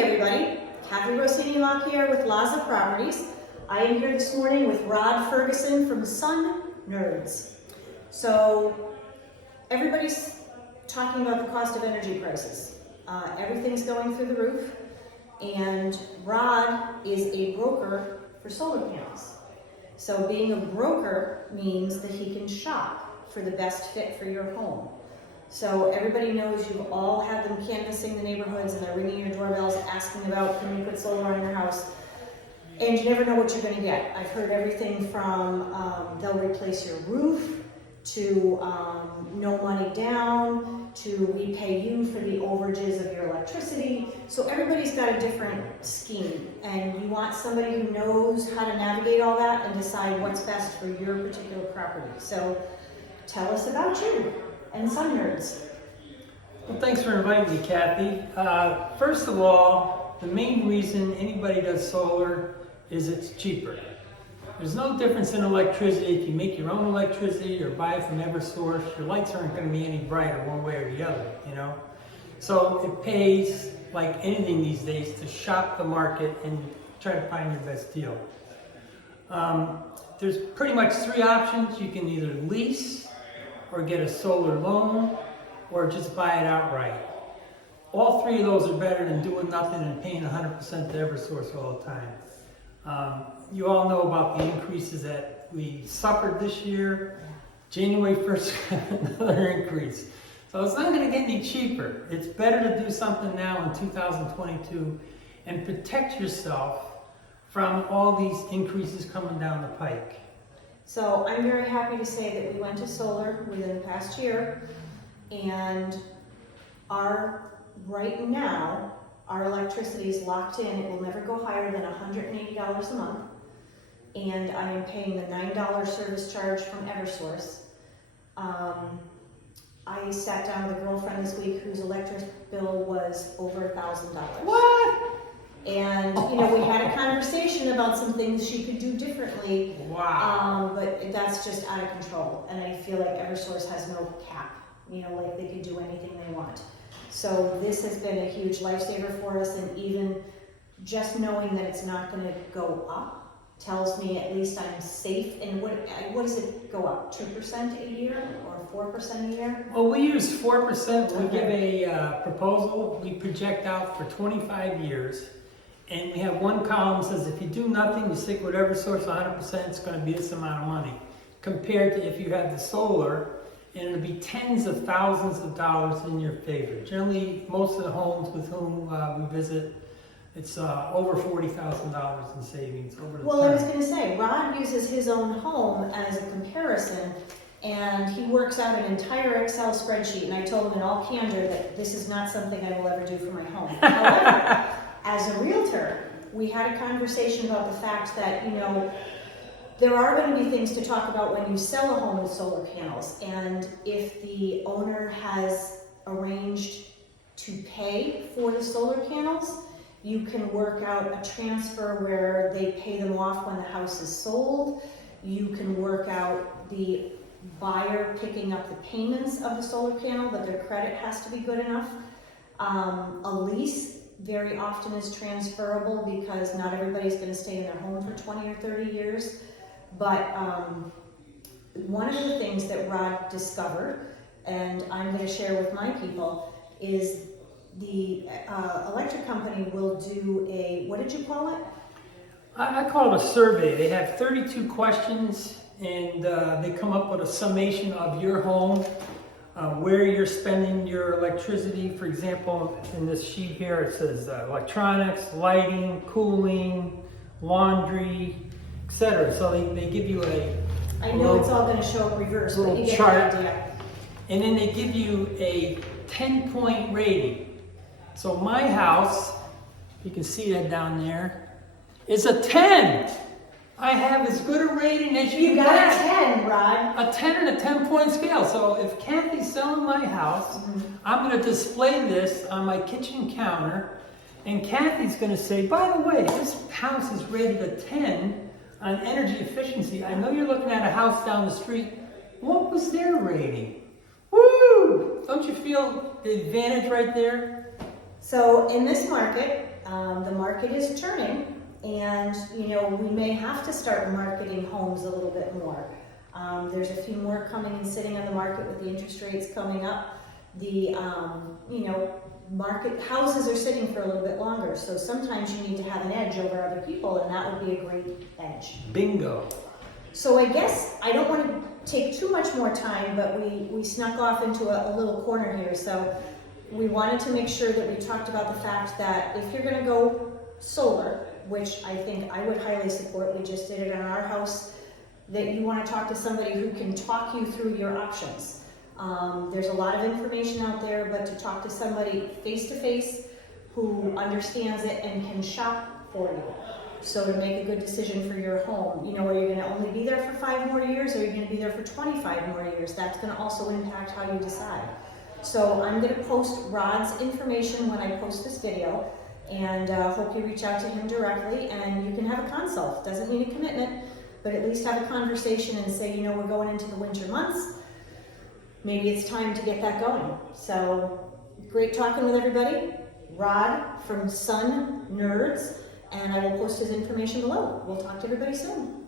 morning, everybody. Kathy Rossini-Locke here with Laza Properties. I am here this morning with Rod Ferguson from Sun Nerds. So, everybody's talking about the cost of energy prices. Everything's going through the roof, and Rod is a broker for solar panels. So being a broker means that he can shop for the best fit for your home. So everybody knows you've all had them canvassing the neighborhoods and they're ringing your doorbells asking about, can you put solar on your house? And you never know what you're gonna get. I've heard everything from they'll replace your roof, to no money down, to we pay you for the overages of your electricity. So everybody's got a different scheme, and you want somebody who knows how to navigate all that and decide what's best for your particular property. So tell us about you and Sun Nerds. Well, thanks for inviting me, Kathy. First of all, the main reason anybody does solar is it's cheaper. There's no difference in electricity if you make your own electricity or buy it from EverSource. Your lights aren't going to be any brighter one way or the other, you know. So it pays, like anything these days, to shop the market and try to find your best deal. There's pretty much three options. You can either lease, or get a solar loan, or just buy it outright. All three of those are better than doing nothing and paying 100% to EverSource all the time. You all know about the increases that we suffered this year. January 1st, another increase. So it's not going to get any cheaper. It's better to do something now in 2022 and protect yourself from all these increases coming down the pike. So I'm very happy to say that we went to solar within the past year, and right now, our electricity is locked in. It will never go higher than $180 a month, and I am paying the $9 service charge from EverSource. I sat down with a girlfriend this week whose electric bill was over $1,000. What? And, you know, we had a conversation about some things she could do differently. Wow. But that's just out of control. And I feel like EverSource has no cap. You know, like they can do anything they want. So this has been a huge lifesaver for us. And even just knowing that it's not going to go up tells me at least I'm safe. And what does it go up? 2% a year or 4% a year? Well, we use 4%. We give a proposal. We project out for 25 years. And we have one column that says if you do nothing, you stick with EverSource 100%, it's going to be this amount of money. Compared to if you have the solar, and it'll be tens of thousands of dollars in your favor. Generally, most of the homes with whom we visit, it's over $40,000 in savings over the term. Well, I was going to say, Rod uses his own home as a comparison, and he works out an entire Excel spreadsheet, and I told him in all candor that this is not something I will ever do for my home. However, as a realtor, we had a conversation about the fact that, you know, there are going to be things to talk about when you sell a home with solar panels. And if the owner has arranged to pay for the solar panels, you can work out a transfer where they pay them off when the house is sold. You can work out the buyer picking up the payments of the solar panel, but their credit has to be good enough. A lease very often is transferable because not everybody's going to stay in their home for 20 or 30 years. But one of the things that Rod discovered, and I'm going to share with my people, is the electric company will do a, what did you call it? I call it a survey. They have 32 questions, and they come up with a summation of your home, where you're spending your electricity. For example, in this sheet here, it says electronics, lighting, cooling, laundry, etc. So they give you I know it's all going to show up reverse, but you get the idea. And then they give you a 10-point rating. So my house, you can see that down there, is a 10. I have as good a rating as you got get. a 10, Rod. A 10 and a 10-point scale. So if Kathy's selling my house, I'm going to display this on my kitchen counter, and Kathy's going to say, by the way, this house is rated a 10 on energy efficiency. I know you're looking at a house down the street. What was their rating? Woo! Don't you feel the advantage right there? So in this market, The market is turning, and you know, we may have to start marketing homes a little bit more. There's a few more coming and sitting on the market with the interest rates coming up. The you know, market houses are sitting for a little bit longer, so sometimes you need to have an edge over other people, and that would be a great edge. Bingo. So I guess I don't want to take too much more time, but we snuck off into a little corner here. So we wanted to make sure that we talked about the fact that if you're going to go solar, which I think I would highly support, we just did it on our house, that you want to talk to somebody who can talk you through your options. There's a lot of information out there, but to talk to somebody face-to-face who understands it and can shop for you. So to make a good decision for your home, you know, are you going to only be there for 5 more years, or are you going to be there for 25 more years? That's going to also impact how you decide. So I'm going to post Rod's information when I post this video, and hope you reach out to him directly, and you can have a consult. Doesn't mean a commitment, but at least have a conversation and say, you know, we're going into the winter months. Maybe it's time to get that going. So great talking with everybody. Rod from Sun Nerds, and I will post his information below. We'll talk to everybody soon.